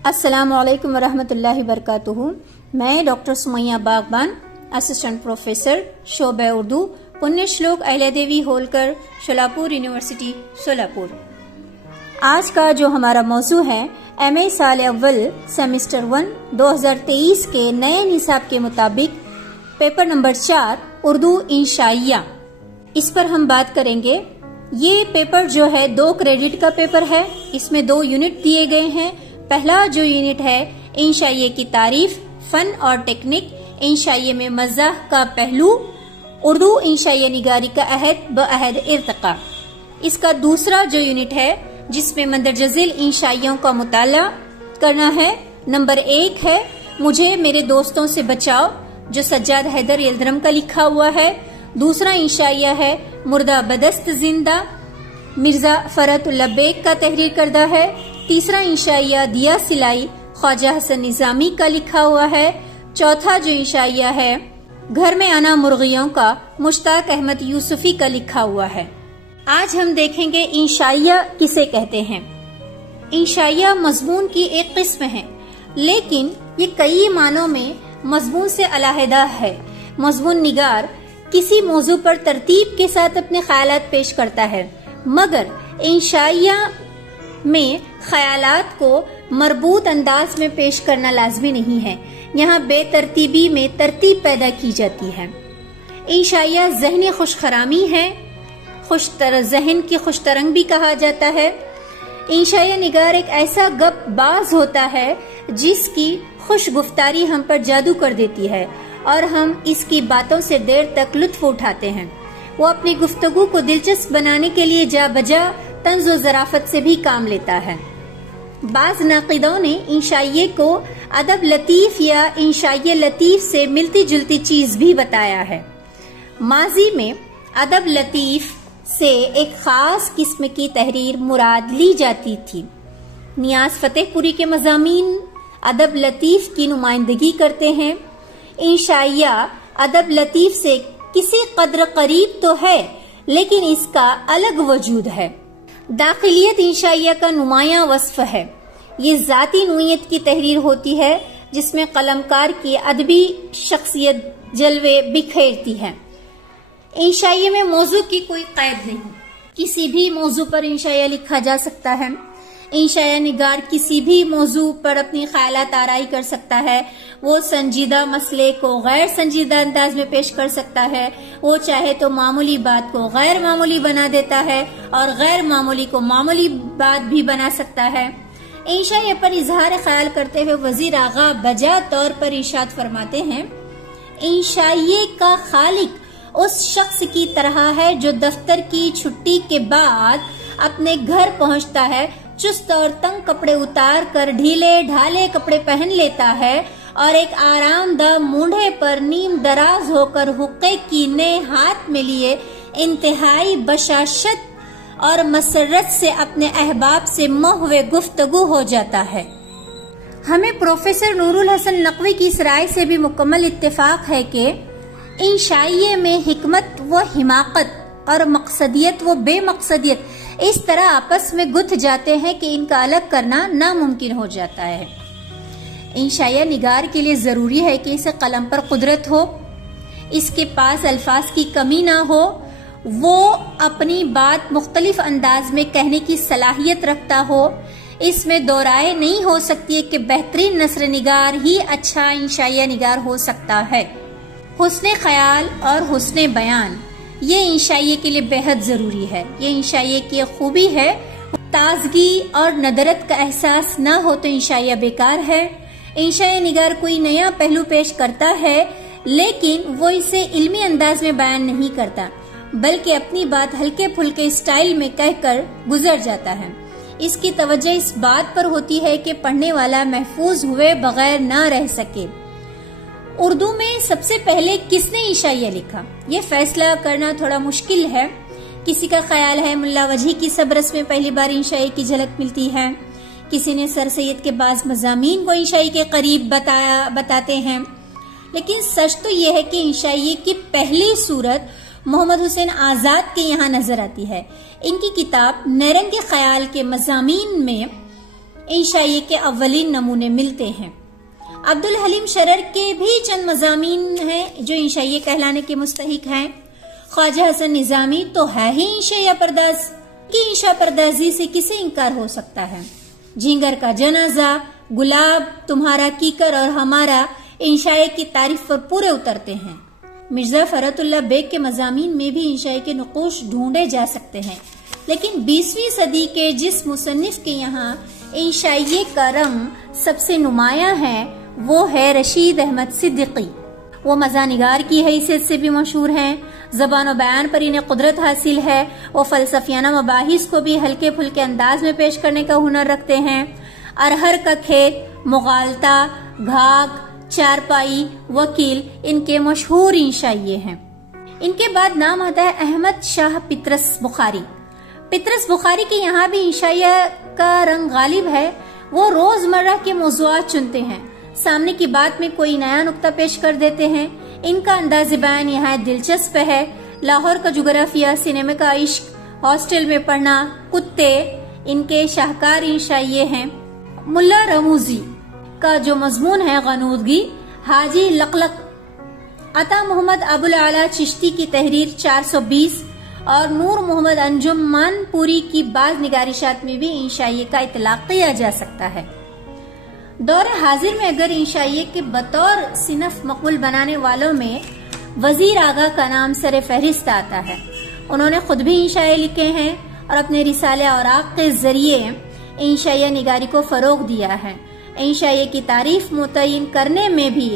अस्सलामु अलैकुम वरहमतुल्लाहि वबरकातुहू। मैं डॉक्टर सुमैया बागबान, असिस्टेंट प्रोफेसर शोबे उर्दू, पुण्य श्लोक अहिल्यादेवी होलकर, शोलापुर यूनिवर्सिटी, सोलापुर। आज का जो हमारा मौजू है MA साल अव्वल सेमेस्टर 1 2023 के नए निसाब के मुताबिक पेपर नंबर 4 उर्दू इंशाइया, इस पर हम बात करेंगे। ये पेपर जो है 2 क्रेडिट का पेपर है। इसमें 2 यूनिट दिए गए हैं। पहला जो यूनिट है इंशाइये की तारीफ, फन और टेक्निक, इंशाइये में मज़ाह का पहलू, उर्दू इंशाइये निगारी का अहद ब अहद इर्तिका। इसका दूसरा जो यूनिट है जिसमें मंदरजज़िल इंशाइयों का मुताला करना है, नंबर 1 है मुझे मेरे दोस्तों से बचाओ, जो सज्जाद हैदर यल्दरम का लिखा हुआ है। दूसरा इंशाइया है मुर्दा बदस्त जिंदा, मिर्जा फरतुल्लाह बेग का तहरीर करदा है। तीसरा इंशाइया दिया सिलाई, ख्वाजा हसन निजामी का लिखा हुआ है। चौथा जो इंशाइया है घर में आना मुर्गियों का, मुश्ताक अहमद यूसुफी का लिखा हुआ है। आज हम देखेंगे इंशाइया किसे कहते हैं। इंशाइया मजमून की एक किस्म है, लेकिन ये कई मानों में मजमून से अलहदा है। मजमून निगार किसी मौजू पर तरतीब के साथ अपने ख्यालात पेश करता है, मगर इंशाइया में ख्यालात को मरबूत अंदाज में पेश करना लाजमी नहीं है। यहाँ बेतरतीबी में तरतीब पैदा की जाती है। इंशाइया ज़हनी खुशखरामी है, ज़हन की खुशतरंग भी कहा जाता है। इंशाइया निगार एक ऐसा गप बाज होता है जिसकी खुश गुफ्तारी हम पर जादू कर देती है और हम इसकी बातों से देर तक लुत्फ उठाते हैं। वो अपनी गुफ्तगू को दिलचस्प बनाने के लिए जा बजा तंज़ व ज़राफ़त से भी काम लेता है। बाज़ नाक़िदों ने इंशाइये को अदब लतीफ़ या इंशाइये लतीफ़ से मिलती जुलती चीज़ भी बताया है। माजी में अदब लतीफ़ से एक ख़ास किस्म की तहरीर मुराद ली जाती थी। नियाज़ फ़तेहपुरी के मज़ामीन अदब लतीफ़ की नुमाइंदगी करते हैं। इंशाइया अदब लतीफ़ से किसी कदर करीब तो है, लेकिन इसका अलग वजूद है। दाखिलियत इंशाइया का नुमाया वस्फ है। ये जाती नोयत की तहरीर होती है जिसमें कलमकार की अदबी शख्सियत जलवे बिखेरती है। इंशाइये में मौजू की कोई कैद नहीं, किसी भी मौजू पर इंशाइया लिखा जा सकता है। इंशाइया निगार किसी भी मौजू पर अपनी ख्यालात आराई कर सकता है। वो संजीदा मसले को गैर संजीदा अंदाज में पेश कर सकता है। वो चाहे तो मामूली बात को गैर मामूली बना देता है और गैर मामूली को मामूली बात भी बना सकता है। इंशाइया पर इजहार ख्याल करते हुए वजीर आगा बजा तौर पर इरशाद फरमाते हैं, इंशाइये का खालिक उस शख्स की तरह है जो दफ्तर की छुट्टी के बाद अपने घर पहुंचता है, चुस्त और तंग कपड़े उतार कर ढीले ढाले कपड़े पहन लेता है और एक आरामदा मूंढे पर नीम दराज होकर हुक्के की ने हाथ में लिए इंतहाई बशाशत और मसरत से अपने अहबाब से मोहवे गुफ्तगू हो जाता है। हमें प्रोफेसर नूरुल हसन नकवी की इस राय से भी मुकम्मल इत्तेफाक है कि इंशाइये में हिकमत व हिमाकत और मकसदियत व बेमकसदियत इस तरह आपस में गुथ जाते हैं कि इनका अलग करना नामुमकिन हो जाता है। इंशाइया निगार के लिए जरूरी है कि इसे कलम पर कुदरत हो, इसके पास अल्फाज की कमी ना हो, वो अपनी बात मुख्तलिफ अंदाज में कहने की सलाहियत रखता हो। इसमें दो राय नहीं हो सकती है कि बेहतरीन नस्र निगार ही अच्छा इंशाइया निगार हो सकता है। हुस्ने ख्याल और हुस्ने बयान ये इंशाइये के लिए बेहद जरूरी है। ये इंशाइये की खूबी है। ताजगी और नदरत का एहसास न हो तो इंशाइया बेकार है। इंशाइया निगार कोई नया पहलू पेश करता है, लेकिन वो इसे इल्मी अंदाज में बयान नहीं करता, बल्कि अपनी बात हल्के फुल्के स्टाइल में कहकर गुजर जाता है। इसकी तवज्जो इस बात पर होती है कि पढ़ने वाला महफूज हुए बगैर न रह सके। उर्दू में सबसे पहले किसने इंशाइया लिखा, ये फैसला करना थोड़ा मुश्किल है। किसी का ख्याल है मुल्ला वजी की सबरस में पहली बार इंशाइया की झलक मिलती है। किसी ने सर सैयद के बाज़ मज़ामीन को इंशाइया के करीब बताते हैं, लेकिन सच तो यह है कि इंशाइया की पहली सूरत मोहम्मद हुसैन आजाद के यहाँ नजर आती है। इनकी किताब नरंग ख्याल के मज़ामीन में इंशाइये के अव्वलीन नमूने मिलते हैं। अब्दुल हलीम शरर के भी चंद मज़ामीन हैं जो इंशाइये कहलाने के मुस्तहिक हैं। ख्वाजा हसन निजामी तो है ही इंशाइया परदाज की इंशा परदाजी से किसे इनकार हो सकता है। झींगर का जनाजा, गुलाब, तुम्हारा कीकर और हमारा इंशाइये की तारीफ पर पूरे उतरते हैं। मिर्जा फरतुल्लाह बेग के मज़ामीन में भी इंशाइये के नुक़ूश ढूंढे जा सकते हैं, लेकिन 20वीं सदी के जिस मुसन्निफ के यहाँ इंशाइये का रंग सबसे नुमाया है वो है रशीद अहमद सिद्दीकी। वो मज़ानिगार की हैसियत से भी मशहूर हैं। ज़बान और बयान पर इन्हें कुदरत हासिल है। वो फलसफियाना मबाहिस को भी हल्के फुल्के अंदाज में पेश करने का हुनर रखते हैं। अरहर का खेत, मुगालता, घाघ, चारपाई, वकील इनके मशहूर इंशाइये हैं। इनके बाद नाम आता है अहमद शाह पितरस बुखारी। पितरस बुखारी के यहाँ भी इंशाइया का रंग गालिब है। वो रोजमर्रा के मौज़ूआत चुनते हैं, सामने की बात में कोई नया नुक्ता पेश कर देते हैं। इनका अंदाज़ बयान यहाँ दिलचस्प है। लाहौर का जुगराफिया, सिनेमा का इश्क, हॉस्टल में पढ़ना, कुत्ते इनके शाहकार इंशाइये हैं। मुल्ला रमूजी का जो मजमून है गनूदगी, हाजी लकलक, अता मोहम्मद अबुल आला चिश्ती की तहरीर 420 और नूर मोहम्मद अंजुम मानपुरी की बाज निगारिशात में भी इंशाइये का इतलाक किया जा सकता है। दौर हाजिर में अगर इंशाइये के बतौर सिनफ मकबूल बनाने वालों में वजीर आगा का नाम सरे फहरिस्त आता है। उन्होंने खुद भी इंशाइये लिखे हैं और अपने रिसाले औराक के जरिए इंशाइया निगारी को फरोग दिया है। इंशाइये की तारीफ मुतय्यन करने में भी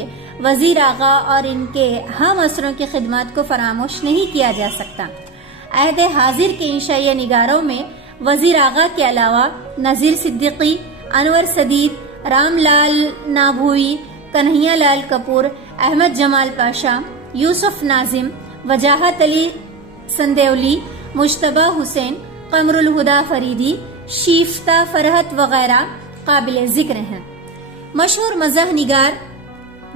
वजीर आगा और इनके हम असरों की खिदमत को फरामोश नहीं किया जा सकता। अहद हाजिर के इंशाइया निगारों में वजीर आगा के अलावा नजीर सिद्दीकी, अनवर सदीद, रामलाल नाभुई, कन्हैया लाल कपूर, अहमद जमाल पाशा, यूसुफ नाजिम, वजाहत अली संदेवली, मुश्तबा हुसैन, कमरुल हुदा फरीदी, शीफ्ता फरहत वगैरह काबिल जिक्र हैं। मशहूर मज़ह निगार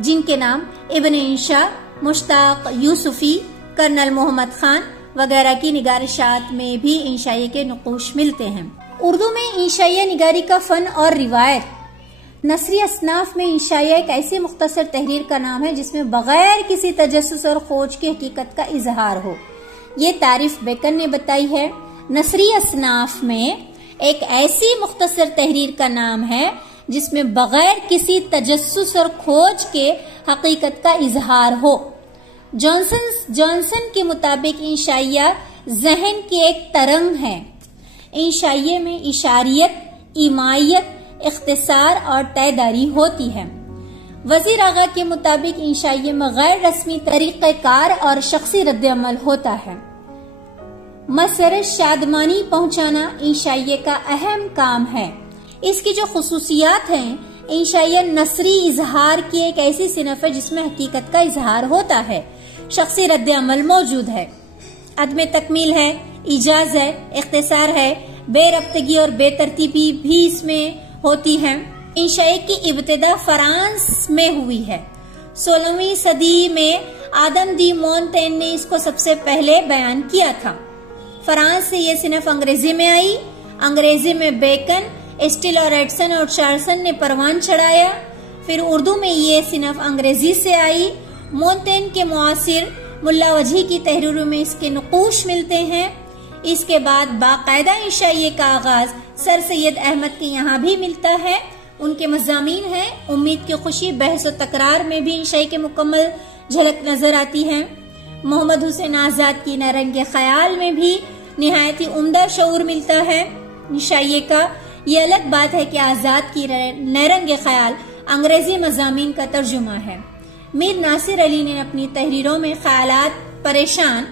जिनके नाम इब्न इंशा, मुश्ताक यूसुफी, कर्नल मोहम्मद खान वगैरह की निगारिशात में भी इंशाइये के नुक़ूश मिलते हैं। उर्दू में इंशाइया निगारी का फन और रिवायत। नसरी असनाफ में इंशाइया एक ऐसी मुख्तसर तहरीर का नाम है जिसमें बगैर किसी तजस्सुस और खोज की हकीकत का इजहार हो। ये तारीफ बेकन ने बताई है। नसरी असनाफ में एक ऐसी मुख्तसर तहरीर का नाम है जिसमें बगैर किसी तजस्सुस और खोज के हकीकत का इजहार हो। जॉनसन के मुताबिक इंशाइया जहन की एक तरंग है। इंशाइये में इशारियत, इमायत, इख्तिसार और तयदारी होती है। वजीर आगा के मुताबिक इंशाइये में गैर रस्मी तरीक़ेकार और शख्सी रद्द-ए-अमल होता है। मसरत शादमानी पहुंचाना इंशाइये का अहम काम है। इसकी जो खुसूसियात हैं, इंशाइया नसरी इजहार की एक ऐसी सिनफ है जिसमें हकीकत का इजहार होता है, शख्सी रद्द-ए-अमल मौजूद है, अदम तकमील है, इजाज है, इख्तिसार है, बेरब्तगी और बेतरतीबी भी इसमें होती है। इंशाइये की इब्तिदा फ्रांस में हुई है। 16वीं सदी में आदम दी मोंटेन ने इसको सबसे पहले बयान किया था। फ्रांस से ये सिनफ अंग्रेजी में आई। अंग्रेजी में बेकन, स्टिल और एडसन और चार्सन ने परवान चढ़ाया। फिर उर्दू में ये सिनफ अंग्रेजी से आई। मोंटेन के मुआसिर मुल्ला वजही की तहरीरों में इसके नुक़ूश मिलते हैं। इसके बाद बाकायदा इंशाइये का आगाज सर सैयद अहमद के यहाँ भी मिलता है। उनके मज़ामीन हैं उम्मीद की खुशी, बहस और तकरार में भी इंशाइये के मुकम्मल झलक नजर आती है। मोहम्मद हुसैन आजाद की नरंगे ख्याल में भी निहायत ही उम्दा शऊर मिलता है इंशाइये का। ये अलग बात है कि आजाद की नरंगे ख्याल अंग्रेजी मज़ामीन का तर्जुमा है। मीर नासिर अली ने अपनी तहरीरों में ख्यालात परेशान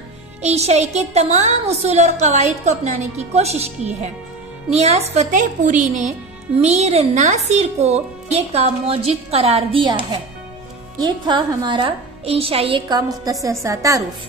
इंशाइये के तमाम उसूल और कवायद को अपनाने की कोशिश की है। नियाज फतेहपुरी ने मीर नासिर को ये काम मौजिद करार दिया है। ये था हमारा इंशाइये का मुख्तसर सा तारुफ।